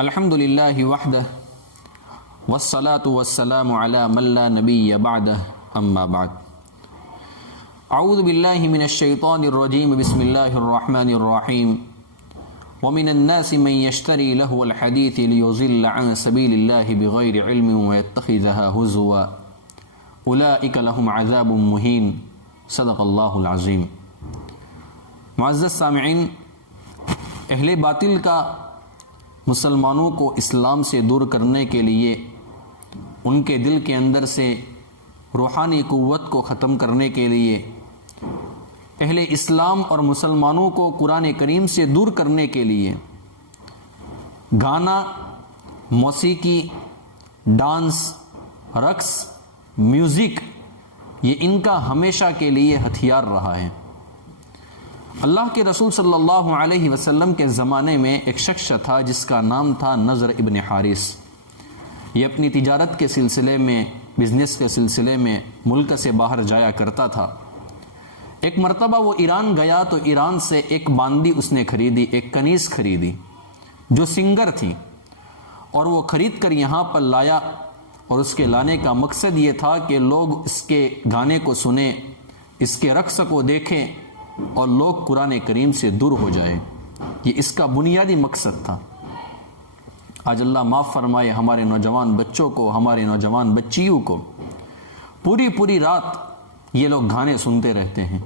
الحمد للہ وحدہ والصلاة والسلام علی من لا نبی بعدہ اما بعد اعوذ باللہ من الشیطان الرجیم بسم اللہ الرحمن الرحیم ومن الناس من يشتري لهو الحديث ليضل عن سبيل الله بغير علم ويتخذها هزوا اولئك لهم عذاب مهين صدق اللہ العظیم۔ معزز سامعین، اہل باطل کا مسلمانوں کو اسلام سے دور کرنے کے لیے، ان کے دل کے اندر سے روحانی قوت کو ختم کرنے کے لیے، اہل اسلام اور مسلمانوں کو قرآن کریم سے دور کرنے کے لیے گانا، موسیقی، ڈانس، رقص، میوزک، یہ ان کا ہمیشہ کے لیے ہتھیار رہا ہے۔ اللہ کے رسول صلی اللہ علیہ وسلم کے زمانے میں ایک شخص تھا جس کا نام تھا نضر ابن حارث۔ یہ اپنی تجارت کے سلسلے میں، بزنس کے سلسلے میں ملک سے باہر جایا کرتا تھا۔ ایک مرتبہ وہ ایران گیا تو ایران سے ایک باندی اس نے خریدی، ایک کنیز خریدی جو سنگر تھی، اور وہ خرید کر یہاں پر لایا، اور اس کے لانے کا مقصد یہ تھا کہ لوگ اس کے گانے کو سنیں، اس کے رقص کو دیکھیں اور لوگ قرآن کریم سے دور ہو جائے۔ یہ اس کا بنیادی مقصد تھا۔ آج اللہ معاف فرمائے ہمارے نوجوان بچوں کو، ہمارے نوجوان بچیوں کو، پوری رات یہ لوگ گانے سنتے رہتے ہیں۔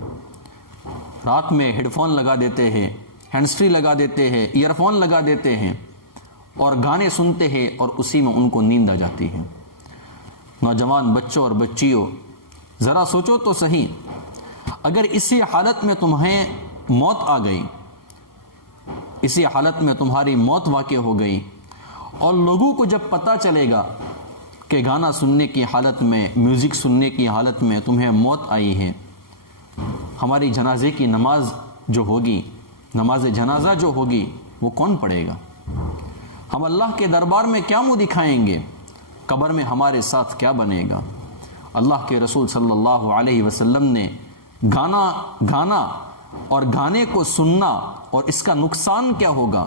رات میں ہیڈ فون لگا دیتے ہیں، ہینڈز فری لگا دیتے ہیں، ایئر فون لگا دیتے ہیں اور گانے سنتے ہیں، اور اسی میں ان کو نیند آ جاتی ہے۔ نوجوان بچوں اور بچیوں، ذرا سوچو تو صحیح، اگر اسی حالت میں تمہیں موت آ گئی، اسی حالت میں تمہاری موت واقع ہو گئی، اور لوگوں کو جب پتہ چلے گا کہ گانا سننے کی حالت میں، میوزک سننے کی حالت میں تمہیں موت آئی ہے، ہماری جنازے کی نماز جو ہوگی، نماز جنازہ جو ہوگی، وہ کون پڑھے گا؟ ہم اللہ کے دربار میں کیا منہ دکھائیں گے؟ قبر میں ہمارے ساتھ کیا بنے گا؟ اللہ کے رسول صلی اللہ علیہ وسلم نے گانا اور گانے کو سننا اور اس کا نقصان کیا ہوگا،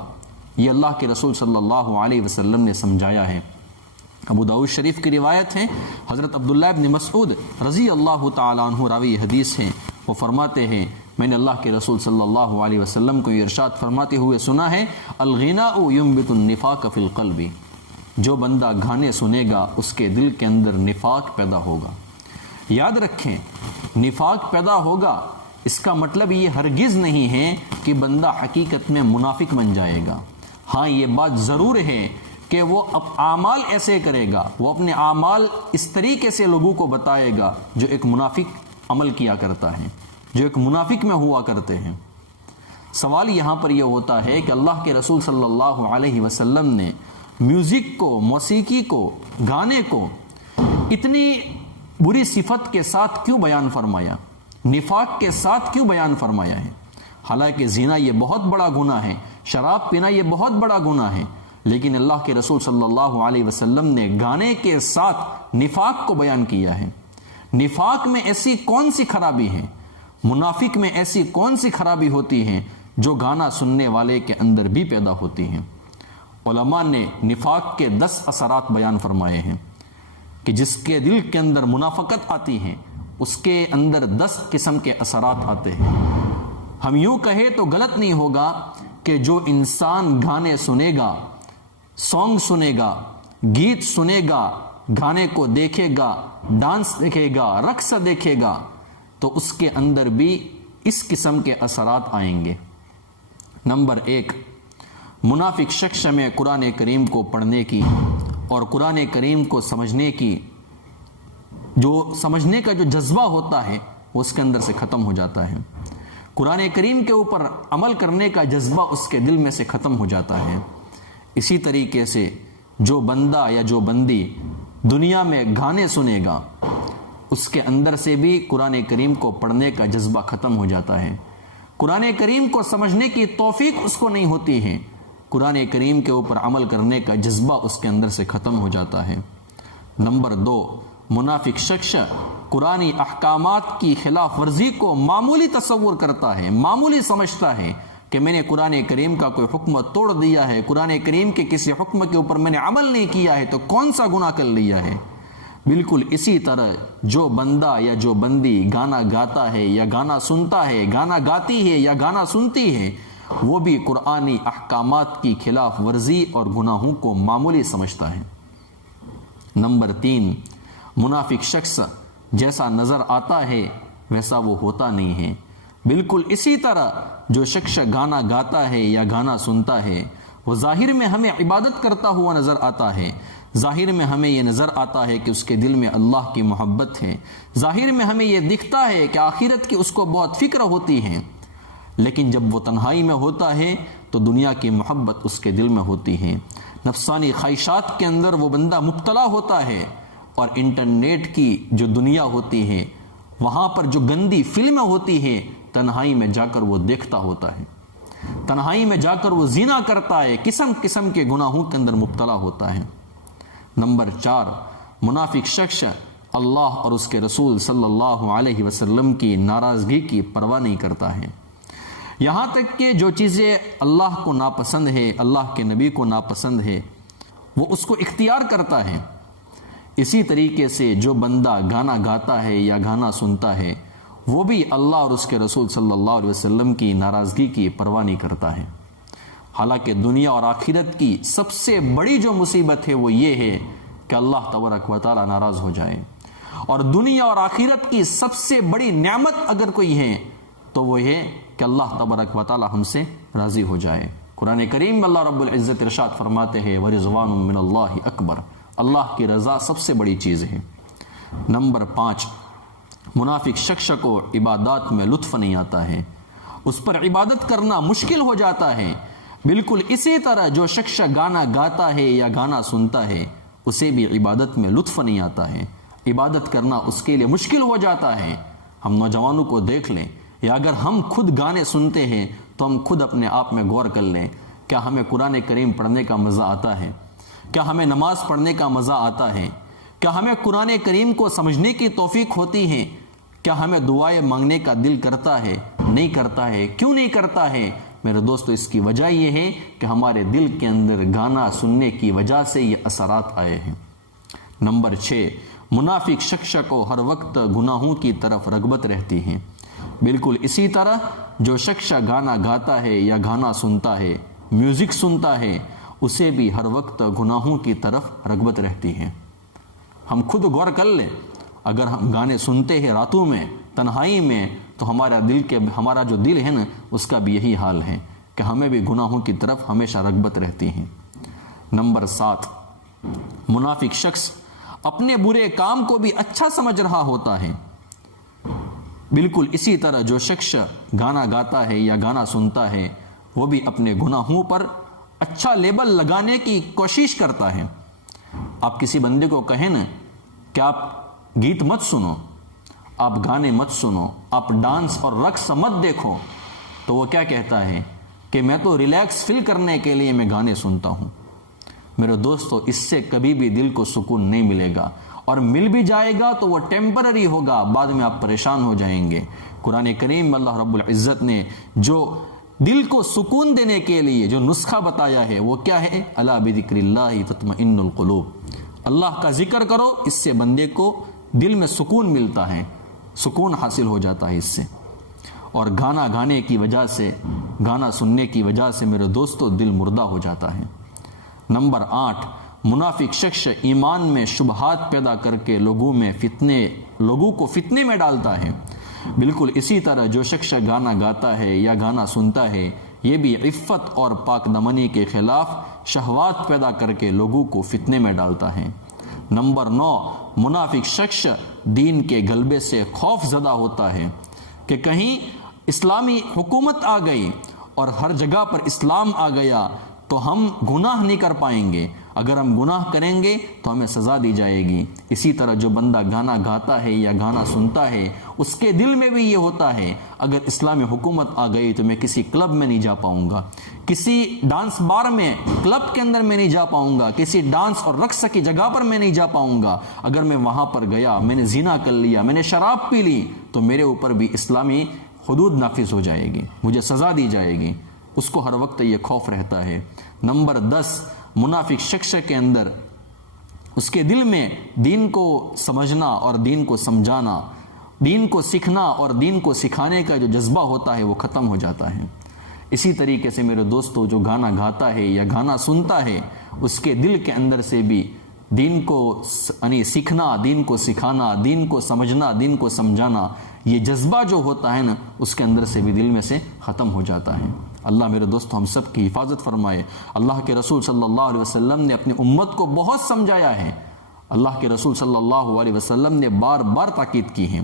یہ اللہ کے رسول صلی اللہ علیہ وسلم نے سمجھایا ہے۔ ابو داؤد شریف کی روایت ہے، حضرت عبداللہ ابن مسعود رضی اللہ تعالیٰ عنہ راوی حدیث ہیں، وہ فرماتے ہیں میں نے اللہ کے رسول صلی اللہ علیہ وسلم کو ارشاد فرماتے ہوئے سنا ہے، الغناء ينبت النفاق فی القلب، جو بندہ گانے سنے گا اس کے دل کے اندر نفاق پیدا ہوگا۔ یاد رکھیں، نفاق پیدا ہوگا، اس کا مطلب یہ ہرگز نہیں ہے کہ بندہ حقیقت میں منافق بن جائے گا۔ ہاں، یہ بات ضرور ہے کہ وہ اعمال ایسے کرے گا، وہ اپنے اعمال اس طریقے سے لوگوں کو بتائے گا جو ایک منافق عمل کیا کرتا ہے، جو ایک منافق میں ہوا کرتے ہیں۔ سوال یہاں پر یہ ہوتا ہے کہ اللہ کے رسول صلی اللہ علیہ وسلم نے میوزک کو، موسیقی کو، گانے کو اتنی بری صفت کے ساتھ کیوں بیان فرمایا، نفاق کے ساتھ کیوں بیان فرمایا ہے؟ حالانکہ زنا یہ بہت بڑا گناہ ہے، شراب پینا یہ بہت بڑا گناہ ہے، لیکن اللہ کے رسول صلی اللہ علیہ وسلم نے گانے کے ساتھ نفاق کو بیان کیا ہے۔ نفاق میں ایسی کون سی خرابی ہے، منافق میں ایسی کون سی خرابی ہوتی ہے جو گانا سننے والے کے اندر بھی پیدا ہوتی ہیں؟ علماء نے نفاق کے 10 اثرات بیان فرمائے ہیں کہ جس کے دل کے اندر منافقت آتی ہے اس کے اندر 10 قسم کے اثرات آتے ہیں۔ ہم یوں کہیں تو غلط نہیں ہوگا کہ جو انسان گانے سنے گا، سانگ سنے گا، گیت سنے گا، گانے کو دیکھے گا، ڈانس دیکھے گا، رقص دیکھے گا، تو اس کے اندر بھی اس قسم کے اثرات آئیں گے۔ نمبر 1، منافق شخص میں قرآن کریم کو پڑھنے کی اور قرآن کریم کو سمجھنے کا جو جذبہ ہوتا ہے وہ اس کے اندر سے ختم ہو جاتا ہے۔ قرآن کریم کے اوپر عمل کرنے کا جذبہ اس کے دل میں سے ختم ہو جاتا ہے۔ اسی طریقے سے جو بندہ یا جو بندی دنیا میں گانے سنے گا، اس کے اندر سے بھی قرآن کریم کو پڑھنے کا جذبہ ختم ہو جاتا ہے۔ قرآن کریم کو سمجھنے کی توفیق اس کو نہیں ہوتی ہے، قرآن کریم کے اوپر عمل کرنے کا جذبہ اس کے اندر سے ختم ہو جاتا ہے۔ نمبر 2، منافق شخص قرآنی احکامات کی خلاف ورزی کو معمولی تصور کرتا ہے، معمولی سمجھتا ہے، کہ میں نے قرآن کریم کا کوئی حکم توڑ دیا ہے، قرآن کریم کے کسی حکم کے اوپر میں نے عمل نہیں کیا ہے تو کون سا گناہ کر لیا ہے۔ بالکل اسی طرح جو بندہ یا جو بندی گانا گاتا ہے یا گانا سنتا ہے، گانا گاتی ہے یا گانا سنتی ہے، وہ بھی قرآنی احکامات کی خلاف ورزی اور گناہوں کو معمولی سمجھتا ہے۔ نمبر 3، منافق شخص جیسا نظر آتا ہے ویسا وہ ہوتا نہیں ہے۔ بالکل اسی طرح جو شخص گانا گاتا ہے یا گانا سنتا ہے وہ ظاہر میں ہمیں عبادت کرتا ہوا نظر آتا ہے، ظاہر میں ہمیں یہ نظر آتا ہے کہ اس کے دل میں اللہ کی محبت ہے، ظاہر میں ہمیں یہ دکھتا ہے کہ آخرت کی اس کو بہت فکر ہوتی ہے، لیکن جب وہ تنہائی میں ہوتا ہے تو دنیا کی محبت اس کے دل میں ہوتی ہے، نفسانی خواہشات کے اندر وہ بندہ مبتلا ہوتا ہے، اور انٹرنیٹ کی جو دنیا ہوتی ہے وہاں پر جو گندی فلمیں ہوتی ہیں تنہائی میں جا کر وہ دیکھتا ہوتا ہے، تنہائی میں جا کر وہ زنا کرتا ہے، قسم قسم کے گناہوں کے اندر مبتلا ہوتا ہے۔ نمبر 4، منافق شخص اللہ اور اس کے رسول صلی اللہ علیہ وسلم کی ناراضگی کی پرواہ نہیں کرتا ہے، یہاں تک کہ جو چیزیں اللہ کو ناپسند ہے، اللہ کے نبی کو ناپسند ہے، وہ اس کو اختیار کرتا ہے۔ اسی طریقے سے جو بندہ گانا گاتا ہے یا گانا سنتا ہے وہ بھی اللہ اور اس کے رسول صلی اللہ علیہ وسلم کی ناراضگی کی پرواہ نہیں کرتا ہے۔ حالانکہ دنیا اور آخرت کی سب سے بڑی جو مصیبت ہے وہ یہ ہے کہ اللہ تبارک و تعالی ناراض ہو جائے، اور دنیا اور آخرت کی سب سے بڑی نعمت اگر کوئی ہے تو وہ ہے کہ اللہ تبارک و تعالی ہم سے راضی ہو جائے۔ قرآن کریم میں اللہ رب العزت ارشاد فرماتے ہیں وَرِضْوَانٌ مِّنَ اللَّهِ اکبر، اللہ کی رضا سب سے بڑی چیز ہے۔ نمبر 5، منافق شخص کو عبادات میں لطف نہیں آتا ہے، اس پر عبادت کرنا مشکل ہو جاتا ہے۔ بالکل اسی طرح جو شخص گانا گاتا ہے یا گانا سنتا ہے اسے بھی عبادت میں لطف نہیں آتا ہے، عبادت کرنا اس کے لیے مشکل ہو جاتا ہے۔ ہم نوجوانوں کو دیکھ لیں، یا اگر ہم خود گانے سنتے ہیں تو ہم خود اپنے آپ میں غور کر لیں، کیا ہمیں قرآن کریم پڑھنے کا مزہ آتا ہے؟ کیا ہمیں نماز پڑھنے کا مزہ آتا ہے؟ کیا ہمیں قرآن کریم کو سمجھنے کی توفیق ہوتی ہے؟ کیا ہمیں دعائیں مانگنے کا دل کرتا ہے؟ نہیں کرتا ہے۔ کیوں نہیں کرتا ہے میرے دوستو؟ اس کی وجہ یہ ہے کہ ہمارے دل کے اندر گانا سننے کی وجہ سے یہ اثرات آئے ہیں۔ نمبر 6، منافق شخص کو ہر وقت گناہوں کی طرف رغبت رہتی ہے۔ بالکل اسی طرح جو شخص گانا گاتا ہے یا گانا سنتا ہے، میوزک سنتا ہے، اسے بھی ہر وقت گناہوں کی طرف رغبت رہتی ہے۔ ہم خود غور کر لیں، اگر ہم گانے سنتے ہیں راتوں میں تنہائی میں تو ہمارا جو دل ہے نا اس کا بھی یہی حال ہے کہ ہمیں بھی گناہوں کی طرف ہمیشہ رغبت رہتی ہے۔ نمبر 7، منافق شخص اپنے برے کام کو بھی اچھا سمجھ رہا ہوتا ہے۔ بالکل اسی طرح جو شخص گانا گاتا ہے یا گانا سنتا ہے وہ بھی اپنے گناہوں پر اچھا لیبل لگانے کی کوشش کرتا ہے۔ آپ کسی بندے کو کہیں نا کہ آپ گیت مت سنو، آپ گانے مت سنو، آپ ڈانس اور رقص مت دیکھو، تو وہ کیا کہتا ہے کہ میں تو ریلیکس فیل کرنے کے لیے میں گانے سنتا ہوں۔ میرے دوستو، اس سے کبھی بھی دل کو سکون نہیں ملے گا، اور مل بھی جائے گا تو وہ ٹیمپرری ہوگا، بعد میں آپ پریشان ہو جائیں گے۔ قرآن کریم میں اللہ رب العزت نے جو دل کو سکون دینے کے لیے جو نسخہ بتایا ہے وہ کیا ہے؟ الا بذکر اللہ تطمئن القلوب، اللہ کا ذکر کرو، اس سے بندے کو دل میں سکون ملتا ہے، سکون حاصل ہو جاتا ہے اس سے۔ اور گانا گانے کی وجہ سے، گانا سننے کی وجہ سے میرے دوستو دل مردہ ہو جاتا ہے۔ نمبر 8، منافق شخص ایمان میں شبہات پیدا کر کے لوگوں کو فتنے میں ڈالتا ہے۔ بالکل اسی طرح جو شخص گانا گاتا ہے یا گانا سنتا ہے یہ بھی عفت اور پاک دمنی کے خلاف شہوات پیدا کر کے لوگوں کو فتنے میں ڈالتا ہے۔ نمبر 9، منافق شخص دین کے غلبے سے خوف زدہ ہوتا ہے کہ کہیں اسلامی حکومت آ گئی اور ہر جگہ پر اسلام آ گیا تو ہم گناہ نہیں کر پائیں گے، اگر ہم گناہ کریں گے تو ہمیں سزا دی جائے گی۔ اسی طرح جو بندہ گانا گاتا ہے یا گانا سنتا ہے اس کے دل میں بھی یہ ہوتا ہے اگر اسلامی حکومت آ گئی تو میں کسی کلب میں نہیں جا پاؤں گا، کسی ڈانس بار میں، کلب کے اندر میں نہیں جا پاؤں گا، کسی ڈانس اور رقص کی جگہ پر میں نہیں جا پاؤں گا۔ اگر میں وہاں پر گیا، میں نے زنا کر لیا، میں نے شراب پی لی تو میرے اوپر بھی اسلامی حدود نافذ ہو جائے گی، مجھے سزا دی جائے گی۔ اس کو ہر وقت یہ خوف رہتا ہے۔ نمبر 10، منافق شخص کے اندر اس کے دل میں دین کو سمجھنا اور دین کو سمجھانا، دین کو سیکھنا اور دین کو سکھانے کا جو جذبہ ہوتا ہے وہ ختم ہو جاتا ہے۔ اسی طریقے سے میرے دوستو، جو گانا گاتا ہے یا گانا سنتا ہے اس کے دل کے اندر سے بھی دین کو سیکھنا، دین کو سکھانا، دین کو سمجھنا، دین کو سمجھانا، یہ جذبہ جو ہوتا ہے نا، اس کے اندر سے بھی دل میں سے ختم ہو جاتا ہے۔ اللہ میرے دوستو ہم سب کی حفاظت فرمائے۔ اللہ کے رسول صلی اللہ علیہ وسلم نے اپنی امت کو بہت سمجھایا ہے۔ اللہ کے رسول صلی اللہ علیہ وسلم نے بار بار تاکید کی ہے۔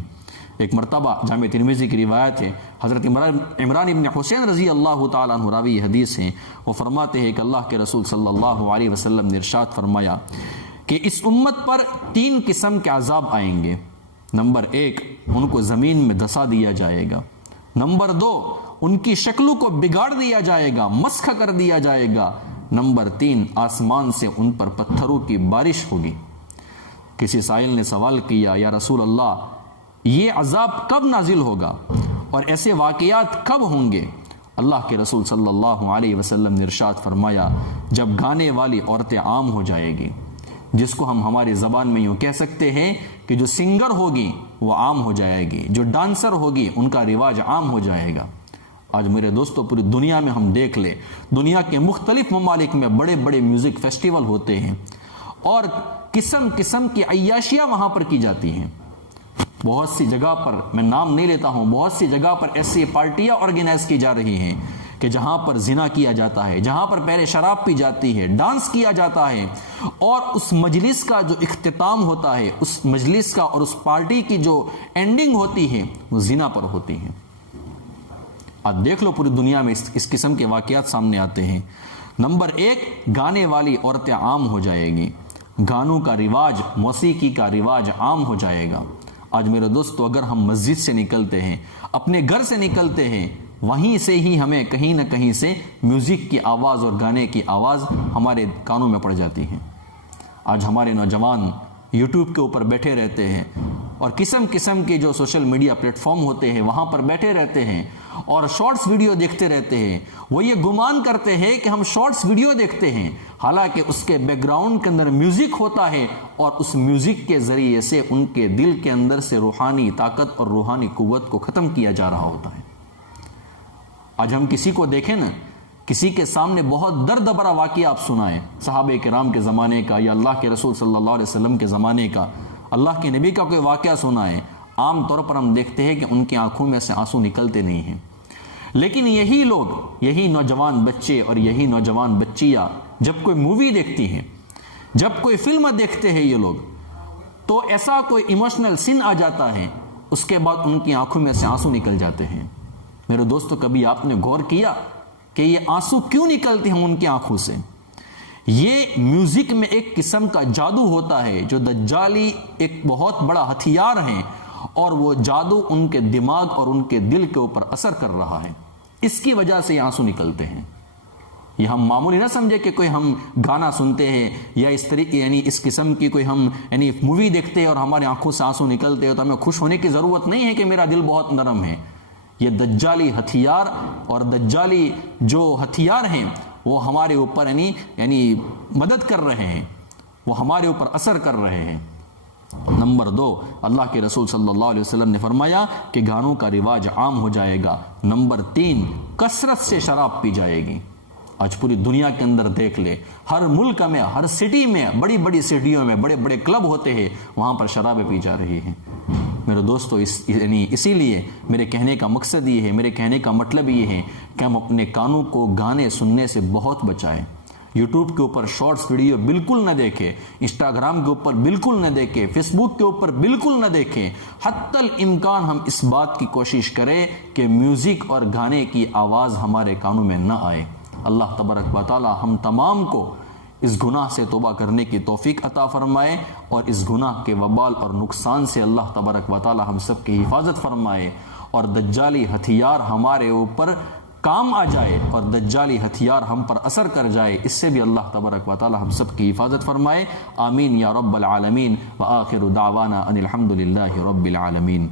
ایک مرتبہ جامع ترمذی کی روایت ہے، حضرت عمران ابن حسین رضی اللہ تعالیٰ عنہ راوی حدیث ہیں، وہ فرماتے ہیں کہ اللہ کے رسول صلی اللہ علیہ وسلم نے ارشاد فرمایا کہ اس امت پر 3 قسم کے عذاب آئیں گے۔ نمبر 1، ان کو زمین میں دھسا دیا جائے گا۔ نمبر 2، ان کی شکلوں کو بگاڑ دیا جائے گا، مسخ کر دیا جائے گا۔ نمبر 3، آسمان سے ان پر پتھروں کی بارش ہوگی۔ کسی سائل نے سوال کیا، یا رسول اللہ یہ عذاب کب نازل ہوگا اور ایسے واقعات کب ہوں گے؟ اللہ کے رسول صلی اللہ علیہ وسلم نے ارشاد فرمایا، جب گانے والی عورتیں عام ہو جائے گی، جس کو ہم ہماری زبان میں یوں کہہ سکتے ہیں کہ جو سنگر ہوگی وہ عام ہو جائے گی، جو ڈانسر ہوگی ان کا رواج عام ہو جائے گا۔ آج میرے دوستو پوری دنیا میں ہم دیکھ لیں، دنیا کے مختلف ممالک میں بڑے بڑے میوزک فیسٹیول ہوتے ہیں اور قسم قسم کی عیاشیاں وہاں پر کی جاتی ہیں۔ بہت سی جگہ پر، میں نام نہیں لیتا ہوں، بہت سی جگہ پر ایسی پارٹیاں آرگنائز کی جا رہی ہیں کہ جہاں پر زنا کیا جاتا ہے، جہاں پر پہلے شراب پی جاتی ہے، ڈانس کیا جاتا ہے، اور اس مجلس کا جو اختتام ہوتا ہے، اس مجلس کا اور اس پارٹی کی جو اینڈنگ ہوتی ہے وہ زنا پر ہوتی ہے۔ آج دیکھ لو پوری دنیا میں اس قسم کے واقعات سامنے آتے ہیں۔ نمبر 1، گانے والی عورتیں عام ہو جائے گی، گانوں کا رواج، موسیقی کا رواج عام ہو جائے گا۔ آج میرے دوستو اگر ہم مسجد سے نکلتے ہیں، اپنے گھر سے نکلتے ہیں، وہیں سے ہی ہمیں کہیں نہ کہیں سے میوزک کی آواز اور گانے کی آواز ہمارے کانوں میں پڑ جاتی ہے۔ آج ہمارے نوجوان یوٹیوب کے اوپر بیٹھے رہتے ہیں اور قسم قسم کے جو سوشل میڈیا پلیٹ فارم ہوتے ہیں وہاں پر بیٹھے رہتے ہیں اور شارٹس ویڈیو دیکھتے رہتے ہیں۔ وہ یہ گمان کرتے ہیں کہ ہم شارٹس ویڈیو دیکھتے ہیں، حالانکہ اس کے بیک گراؤنڈ کے اندر میوزک ہوتا ہے اور اس میوزک کے ذریعے سے ان کے دل کے اندر سے روحانی طاقت اور روحانی قوت کو ختم کیا جا رہا ہوتا ہے۔ آج ہم کسی کو دیکھیں نا، کسی کے سامنے بہت درد بھرا واقعہ آپ سنائیں، صحابہ کرام کے زمانے کا یا اللہ کے رسول صلی اللہ علیہ وسلم کے زمانے کا، اللہ کے نبی کا کوئی واقعہ سنائیں، عام طور پر ہم دیکھتے ہیں کہ ان کی آنکھوں میں سے آنسو نکلتے نہیں ہیں۔ لیکن یہی لوگ، یہی نوجوان بچے اور یہی نوجوان بچیاں جب کوئی مووی دیکھتی ہیں، جب کوئی فلم دیکھتے ہیں یہ لوگ، تو ایسا کوئی ایموشنل سین آ جاتا ہے، اس کے بعد ان کی آنکھوں میں سے آنسو نکل جاتے ہیں۔ میرے دوستو کبھی آپ نے غور کیا کہ یہ آنسو کیوں نکلتے ہیں ان کی آنکھوں سے؟ یہ میوزک میں ایک قسم کا جادو ہوتا ہے جو دجالی ایک بہت بڑا ہتھیار ہے، اور وہ جادو ان کے دماغ اور ان کے دل کے اوپر اثر کر رہا ہے، اس کی وجہ سے یہ آنسو نکلتے ہیں۔ یہ ہم معمولی نہ سمجھے کہ کوئی ہم گانا سنتے ہیں یا اس طریقے اس قسم کی کوئی ہم مووی دیکھتے ہیں اور ہمارے آنکھوں سے آنسو نکلتے ہیں تو ہمیں خوش ہونے کی ضرورت نہیں ہے کہ میرا دل بہت نرم ہے۔ یہ دجالی ہتھیار اور دجالی جو ہتھیار ہیں وہ ہمارے اوپر مدد کر رہے ہیں، وہ ہمارے اوپر اثر کر رہے ہیں۔ نمبر 2، اللہ کے رسول صلی اللہ علیہ وسلم نے فرمایا کہ گانوں کا رواج عام ہو جائے گا۔ نمبر 3، کثرت سے شراب پی جائے گی۔ آج پوری دنیا کے اندر دیکھ لے، ہر ملک میں، ہر سٹی میں، بڑی بڑی سٹیوں میں بڑے بڑے کلب ہوتے ہیں، وہاں پر شرابیں پی جا رہی ہیں۔ میرے دوستو اسی لیے میرے کہنے کا مقصد یہ ہے، میرے کہنے کا مطلب یہ ہے کہ ہم اپنے کانوں کو گانے سننے سے بہت بچائیں۔ یوٹیوب کے اوپر شارٹس ویڈیو بالکل نہ دیکھیں، انسٹاگرام کے اوپر بالکل نہ دیکھیں، فیس بک کے اوپر بالکل نہ دیکھیں۔ حتی الامکان ہم اس بات کی کوشش کریں کہ میوزک اور گانے کی آواز ہمارے کانوں میں نہ آئے۔ اللہ تبارک و تعالی ہم تمام کو اس گناہ سے توبہ کرنے کی توفیق عطا فرمائے اور اس گناہ کے وبال اور نقصان سے اللہ تبارک و تعالی ہم سب کی حفاظت فرمائے اور دجالی ہتھیار ہمارے اوپر کام آ جائے اور دجالی ہتھیار ہم پر اثر کر جائے، اس سے بھی اللہ تبارک و تعالی ہم سب کی حفاظت فرمائے۔ آمین یا رب العالمین، وآخر دعوانا ان الحمد للہ رب العالمین۔